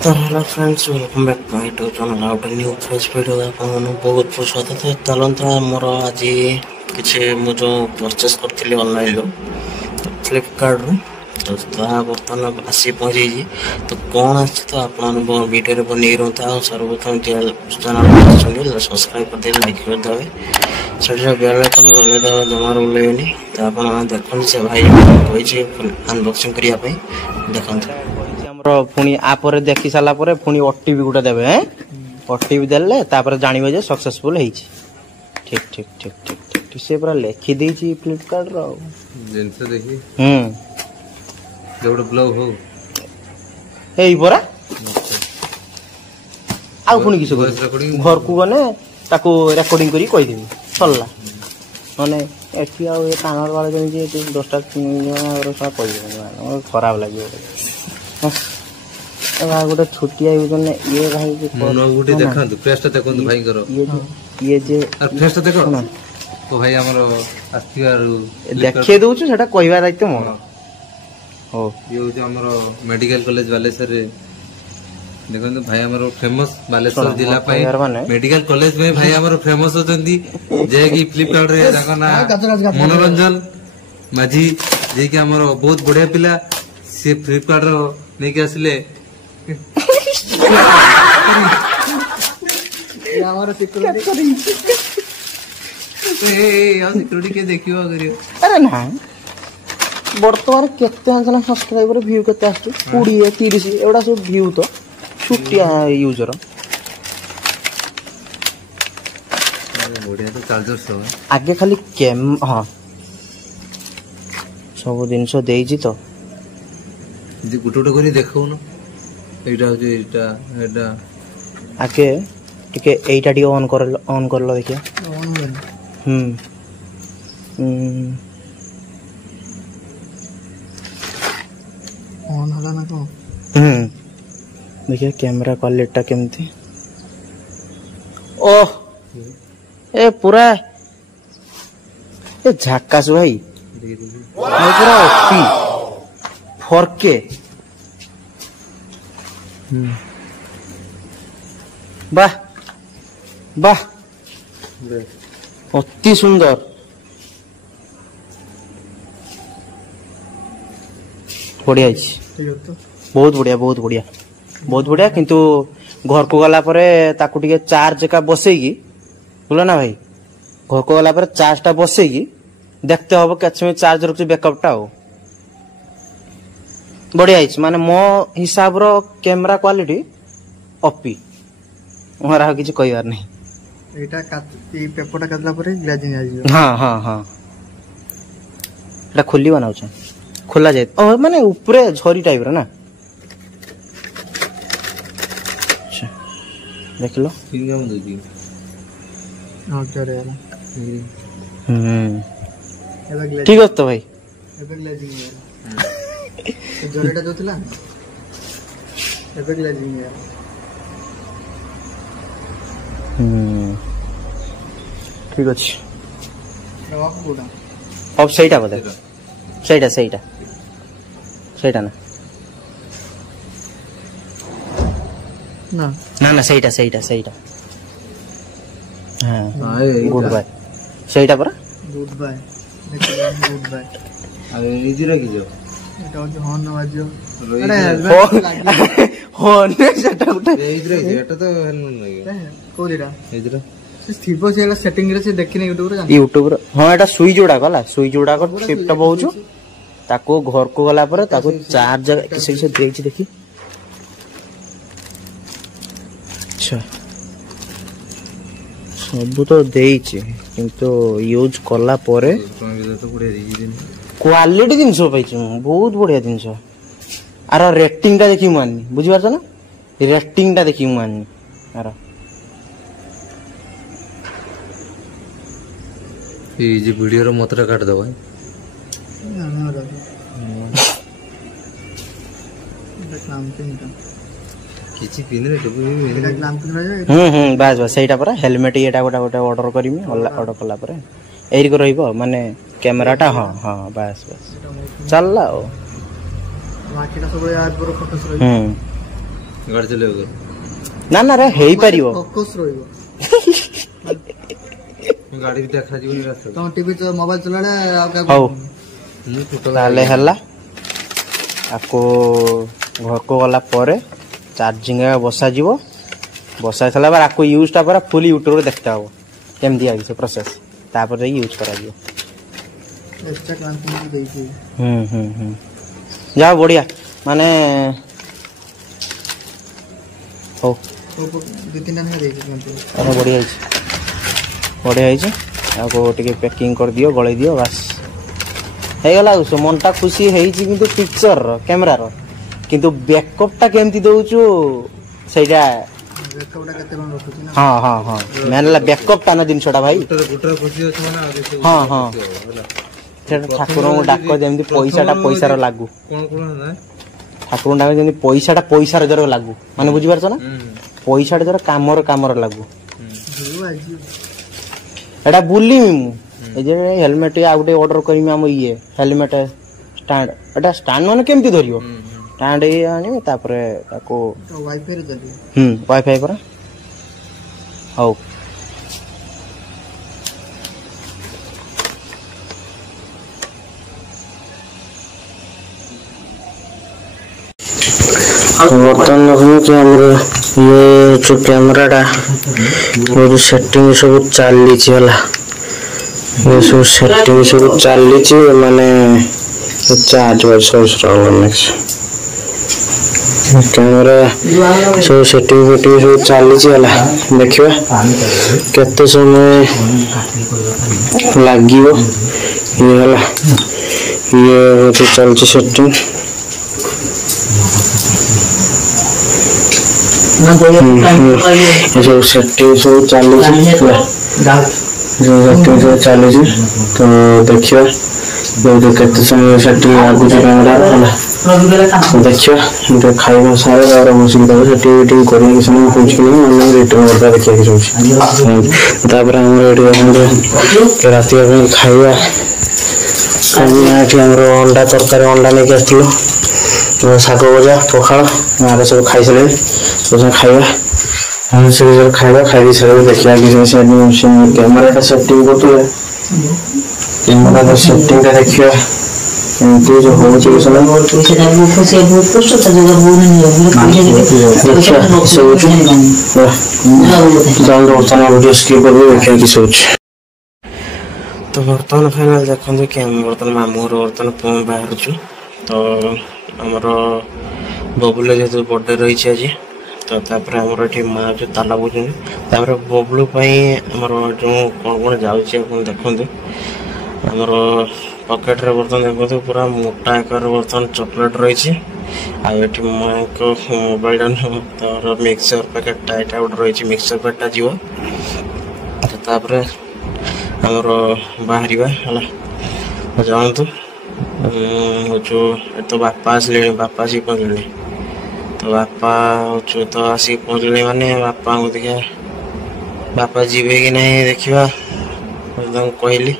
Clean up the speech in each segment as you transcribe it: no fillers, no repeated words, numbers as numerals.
तो hello friends welcome back to my YouTube channel out new fresh video आपन बहुत बहुत स्वागत है। चलता मोर आज किसी मुझे परचेस करी ऑनलाइन रो फ्लिपकार्ट रू तो बर्तमान आसी पहुँची तो कौन आ तो आप वीडियो बन रहा सर्वप्रथम चैनल सब्सक्राइब करदे लाइक करदे से बेल आइकन बोलेदे जमा बुलेनि तो आप देखते से भाई कही अनबॉक्सिंग करने देखते पुणी आपर देखी सारा पर पुणी ओटीपी गोटे देवे हैं ओटीपी देले तापर जानिबे जे सक्सेसफुल हेछि। ठीक ठीक ठीक ठीक ठीक से पूरा लिखि देछि फ्लिपकार्ट रो जिनसे देखि जोड़ ब्लॉग हो एई परा आ पुणी किछ घर को गने ताको रिकॉर्डिंग करी कहि देबी चलला माने एठी आ ए कानर वाले जेमि 10टा और सा कहि देबे खराब लागियो गोटे छुट्टिया ये भाई गोटे देखंतु फेसटा देखंतु भाई करो ये जे फेसटा देखो तो भाई हमरो आस्तिवारु देखे दोछु सेटा कहबा दायित्व मोर हो ये हो जे हमरो मेडिकल कॉलेज बालेश्वर रे देखंतु भाई हमरो फेमस बालेश्वर जिला पाई मेडिकल कॉलेज में भाई हमरो फेमस होचंदी जे कि फ्लिपकार्ट रे जाको ना मनोरंजन माझी जे कि हमरो बहुत बढ़िया पिला से फ्लिपकार्ट रो नै के असले सिक्योरिटी के देखियो करियो अरे ना बर्तमान केते आंसना सब्सक्राइबर व्यू केते आछू 20 30 एडा सब व्यू तो छुट्टिया यूजर बढ़िया तो चार्जर सब आगे खाली कैम हां सब जिंस देइजी तो जे गुटोटो करी देखौ न एटा हो जे एटा आके टिके एटा डी ऑन कर लो देखिए ऑन होला ना को देखिए कैमरा क्वालिटी केमती ओह ए पूरा ए झक्कास भाई पूरा ओपी 4K वाह वाह अति सुंदर बढ़िया बहुत बढ़िया बहुत बढ़िया बहुत बढ़िया किंतु घर को गला परे ताकू टिके चार्ज का बसेगी बोला ना भाई घर को गला परे चार्ज टा बसेगी देखते हबो केछमे चार्ज रखछि बैकअप टा हो बढ़िया है माने मो हिसाब रो कैमरा क्वालिटी ओपी हमरा किछ कहबार नहीं एटा ई पेपरटा काटला परे ग्लेजिंग आ जियो हां हां हां एटा खुली बनाउ छ खुला जाय ओ माने ऊपरे झरी टाइप रो ना अच्छा देख लो फिंगर दे दी हां करे यार ठीक है तो भाई एबे ग्लेजिंग यार जोरेटा दोतला एबे ग्लेजिंग यार ठीक अछि अब अब सहीटा बता सहीटा सहीटा सहीटा ना ना ना ना सहीटा सहीटा सहीटा हां गुड बाय सहीटा पर गुड बाय गुड बाय अरे इजी रखी जो এটা হচ্ছে হর্ন বাজিও আরে হর্ন সেটা উঠে ইজি রখি এটা তো হেলমেট নাই কোলিরা ইজিরা থিবো সেটা সেটিং রে সে ଦେଖିने यूट्यूब रे यूट्यूब रे हां एटा सुई जोड़ा गला सुई जोड़ा कर शिफ्ट बहुछु ताको घर को गला पर ताको चार्ज किसे किसे देछि देखि अच्छा सब तो देछि किंतु यूज करला परे क्वालिटी जिनस पाइछ बहुत बढ़िया जिनस आर रेटिंग टा देखि माननी बुझि पारछ ना रेटिंग टा देखि माननी आर ये जे वीडियो रो मतरा काट दो भाई किछि पिन रे डबल एटा क्लैंपिंग रे बस बस सेटा पर हेलमेट एटा गोटा गोटा ऑर्डर करमी ऑर्डर कला पर एरी को रहइबो माने कैमराटा हां हां बस बस चलला ओ बाकीटा सब याद करो फोटोस रही ଗାଡି ଚଲେଇବ ନା ନା ରେ ହେଇପାରିବ ଫୋକସ୍ ରହିବ ଗାଡି ବି ଦେଖାଯିବନି ରାସ୍ତା ତମ ଟିଭି ତ ମୋବାଇଲ ଚଲାଳେ ଆଉ ହଉ ତାହେଲେ ହେଲା ଆକୁ ଘରକୁ ଗଲା ପରେ ଚାର୍ଜିଂ ବସାଯିବ ବସାଇ ସାରିଲା ପରେ ଆକୁ ୟୁଜ୍ଟା ପୁରା ଫୁଲ୍ ୟୁଟ୍ୟୁବରେ ଦେଖତେ ହେବ କେମିତି ଆଗି ସେ ପ୍ରୋସେସ୍ ତାପରେ ଯାଇକି ୟୁଜ୍ କରାଯିବ ଏକ୍ସଟ୍ରା କ୍ଲାମ୍ପିଂ ଦେଇଛି ଯାହା ବଢ଼ିଆ ମାନେ ହଉ ଦୁଇ ତିନିଟା ନେଖା ଦେଇଛି କ୍ଲାମ୍ପିଂ ବଢ଼ିଆ ହେଇଛି ଆକୁ ଟିକେ ପ୍ୟାକିଂ କରିଦିଅ ଗଳେଇ ଦିଅ ବାସ୍ ହେଇଗଲା ମନଟା ଖୁସି ହେଇଛି କିନ୍ତୁ ପିକ୍ଚରର କ୍ୟାମେରାର କିନ୍ତୁ ବ୍ୟାକଅପ୍ଟା କେମିତି ଦେଉଛୁ ସେଇଟା ହଁ ହଁ ହଁ ମେନ୍ ହେଲା ବ୍ୟାକଅପ୍ଟା ନା ଜିନିଷଟା ଭାଇ ହଁ ହଁ ସେଟା ଠାକୁରଙ୍କୁ ଡାକ ଯେମିତି ପଇସାଟା ପଇସାର ଲାଗୁ ଠାକୁରଙ୍କୁ ଡାକ ଯେମିତି ପଇସାଟା ପଇସାର ଜର ଲାଗୁ ମାନେ ବୁଝିପାରୁଛ ନା ପଇସାଟା ଜର କାମର ଲାଗୁ ଏଟା ବୁଲିମି ମୁଁ এই যে হেলমেট ଆଉ ଗୋଟେ ଅର୍ଡର କରିମି ଆମ ହେଲମେଟ ଷ୍ଟାଣ୍ଡ ଏଟା ଷ୍ଟାଣ୍ଡ ମାନେ କେମିତି ଧରିବ ଷ୍ଟାଣ୍ଡ ଆଣିବି ତାପରେ ତାକୁ ୱାଇଫାଇ ରେ ୱାଇଫାଇ ପରା ହଉ ବର୍ତ୍ତମାନ ଦେଖନ୍ତୁ ଆମର ଇଏ ଯୋଉ କ୍ୟାମେରାଟା ସେଟିଂ ସବୁ ଚାଲିଛି ହେଲା ये सब सेटिंग सब चली माने चार्ज कैमरा सब सेटिंग फेटिंग सब चली देखा केते समय लगे ये चलती सेटिंग सब सेटिंग सब चली चली तो देखिए केते समय सेटिंग लगुच कैमेरा देखिए खाଇବା सारे बसिक सेटिंग करने पूछ रिटर्न करता देखिए रात खाଇବା अंडा तरकारी अंडा नहीं आसलु शाग भजा पखाड़ गाँव सब खाई सारे खाଇବା खाଇବା खाई सारे देखिए कैमेरा सेटिंग करते कैमेरा सेटिंग देखिए जो हो तो बर्तमान फाइनाल देखते कि बर्तमान मामू बर्तमान बाहर तो आमर बबुल जेहतु बर्थडे रही आज तो तापर आमर ये माँ जो ताला बुझे बबलू आमर जो कौन कौन जाऊँ देखते आमर पकेट रे बर्तमान देखते पूरा मोटा आकार बर्तमान चॉकलेट रही आई माँ को मोबाइल तर मिक्सचर पैकेटा यहाँ गोटे रही मिक्सचर पैकेटा जीव तापर आमर बाहर है जानतु जो तो बापा आसे बापा आसिक पहुँचले तो बापा तो आसिक पहुँचले माने बापा को देखा बापा जीवे कि नहीं देखा कहली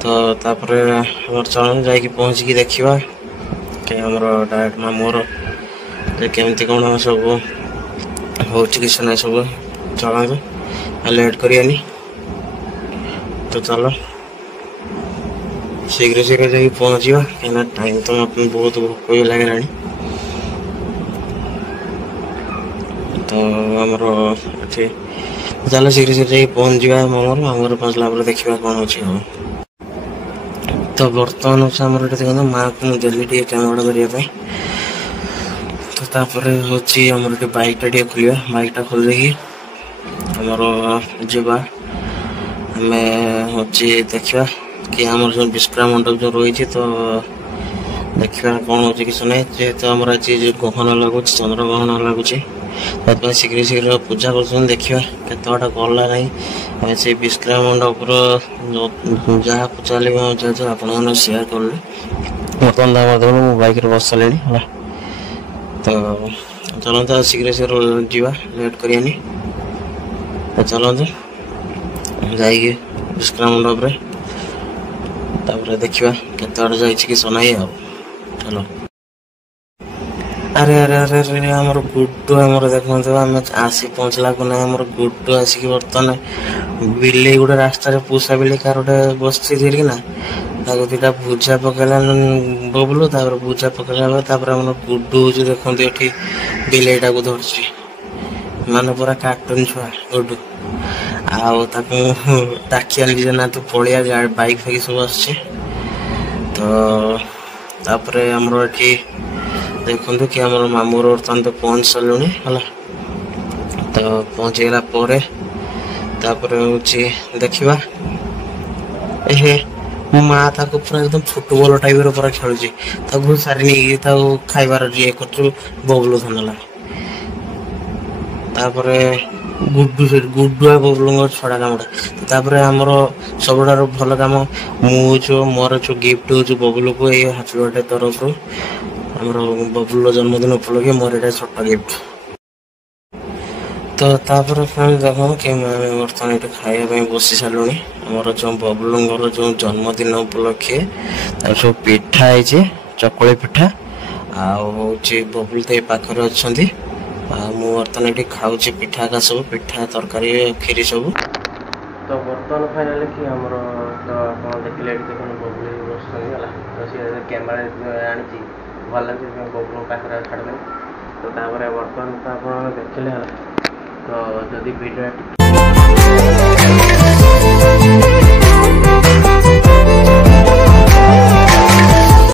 तो तापर चल जा पहुँचिकी देखा कि आमर डायरेक्ट मामूर केमती कौन सब हो ना सब चलतु लेट करानी तो चलो शीघ्र शीघ्र जा पहुँचा कहीं टाइम तो मतलब बहुत भोक भी लगे तो आमर चलो शीघ्र शीघ्र जा पहुँचा मामूर मामूर पहुँचला देखा कौन अच्छी हम तो बर्तमान हूँ आम देखते माँ को मुझे टे कैमरा करने तो तापर हूँ आमर बाइकटा टे खोल बाइकटा खोल देखिए आमर जावा आम हूँ देखा कि आमर जो विश्राम मंडप जो रही तो देखा कौन हो कि ना जेहेतु आमर आज गहन लगुच चंद्र गहन लगुच शीघ्र शीघ्र पूजा कर देखा केतटा गला ना से विश्राम मंडप जहाँ पूजा लगे आप सेयार कले बर्तमान मो बाइक बस सारे तो चलते शीघ्र शीघ्र जावा लेट करानी चलते जाइए विश्राम मंडप रे तापर देखा केत जाइए कि सुनाई चलो अरे अरे अरे अरे आमर गुड्डू आमर देखते आम आसी पहुँचला को ना आमर गुड्डू आसिक बर्तमान बिले गोटे रास्तार पूषा बिले कार गोटे बस ना दुटा भुजा पकड़ा बबलू भुजा पकड़ा गुड्डू हूँ देखते ये बिलेटा को धरची माने पूरा कार्टून छुआ गुड्डू डाकी आनी ना तू पलिया बाइक फाइक सब आसचे तो तापर आमर ये देखते कि आम मामूर बर्तमान तो पहुँच सारूँ है तो पहुँचीगला देखा ए मो माँ पूरा एकदम फुटबॉल टाइप पूरा खेलुची सारी नहीं खाइबार ये कर बबलू धनला गुड्डू से गुड्डू बबलू छड़ा कामटा आमर सब भल कम मुझे मोर जो गिफ्ट हो बबलू को ये हाथलुआटे तरफ आमर बबलू जन्मदिन उपलक्षे मोर ये छोट गिफ्ट तो तापर देख कि बर्तमान ये खाया बसी सारूँ आमर जो बबलूर जो जन्मदिन उपलक्षे सब पिठा है चकुली पिठा आउे बबलू तो ये पाखे अच्छा मु बर्तमान ये खाऊँ पिठा का सब पिठा तरकारी खीरी सब तो बर्तमान फाइनाली कि आमर तो आप देखिले देखो बबलू बस तो सी कैमेरा आनी भल लगे बबलू पाखे छाड़े तो बर्तमान तो आप देखिले तो जदि वीडियो